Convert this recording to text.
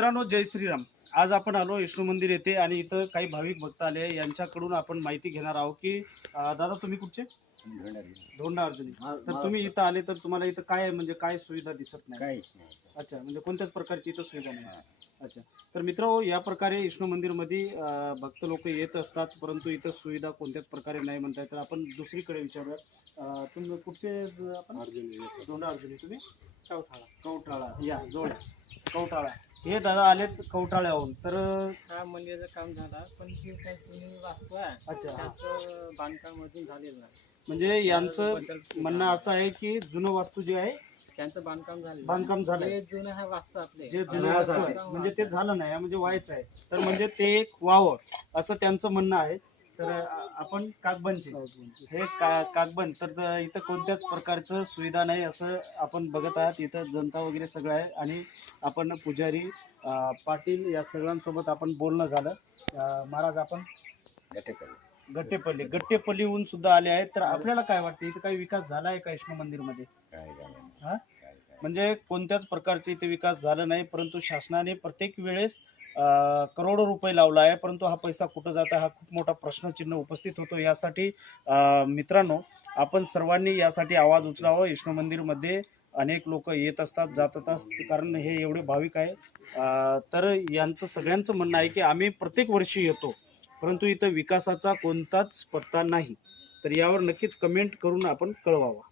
मित्रांनो, जय श्रीराम. आज आपण आलो विष्णू मंदिर येथे आणि इथं काही भाविक भक्त आले. यांच्याकडून आपण माहिती घेणार आहोत की दादा तुम्ही कुठचे? धोंडा अर्जुनी. तर तुम्ही इथं आले तर तुम्हाला इथं काय म्हणजे काय सुविधा दिसत नाही? काहीच नाही. अच्छा, म्हणजे कोणत्याच प्रकारची इथं सुविधा नाही. अच्छा, तर मित्रांनो, या प्रकारे विष्णू मंदिरमध्ये भक्त लोक येत असतात, परंतु इथं सुविधा कोणत्याच प्रकारे नाही म्हणताय. तर आपण दुसरीकडे विचारूया. तुम्ही कुठचे? आपण धोंडा अर्जुनी. तुम्ही? कवठाळा. कवठाळा या जोड कवठाळा. हे दादा आलेत कवठाळ्याहून. तर हा मंदिराचं काम झाला, पण ती काही जुनी वास्तू आहे. अच्छा, त्याचं बांधकाम अजून झालेलं नाही. म्हणजे यांचं म्हणणं असं आहे की जुनं वास्तू जे आहे त्यांचं बांधकाम बांधकाम झालंय. जे जुनं आहे वास्तू आपले, जे जुनं वास्तू आहे म्हणजे ते झालं नाही, म्हणजे व्हायचं आहे. तर म्हणजे ते एक व्हावं असं त्यांचं म्हणणं आहे. तर आपण काकबनचे हे काकबन. तर इथं कोणत्याच प्रकारचं सुविधा नाही असं आपण बघत आहात. इथं जनता वगैरे सगळं आहे आणि आपण पुजारी पाटील या सगळ्यांसोबत आपण बोलणं झालं. महाराज आपण गट्टेपल्लीहून सुद्धा आले आहेत. तर आपल्याला काय वाटतं, इथं काही विकास झाला आहे का विष्णू मंदिरमध्ये? हा, म्हणजे कोणत्याच प्रकारचे इथे विकास झाला नाही, परंतु शासनाने प्रत्येक वेळेस करोडो रुपये लावला आहे, परंतु हा पैसा कुठं जात आहे हा खूप मोठा प्रश्नचिन्ह उपस्थित होतो. यासाठी मित्रांनो, आपण सर्वांनी यासाठी आवाज उचलावा. विष्णू मंदिरमध्ये अनेक लोक येत असतात जात असतात, कारण हे एवढे भाविक आहे. तर यांचं सगळ्यांचं म्हणणं आहे की आम्ही प्रत्येक वर्षी येतो, परंतु इथं विकासाचा कोणताच पत्ता नाही. तर यावर नक्कीच कमेंट करून आपण कळवावा.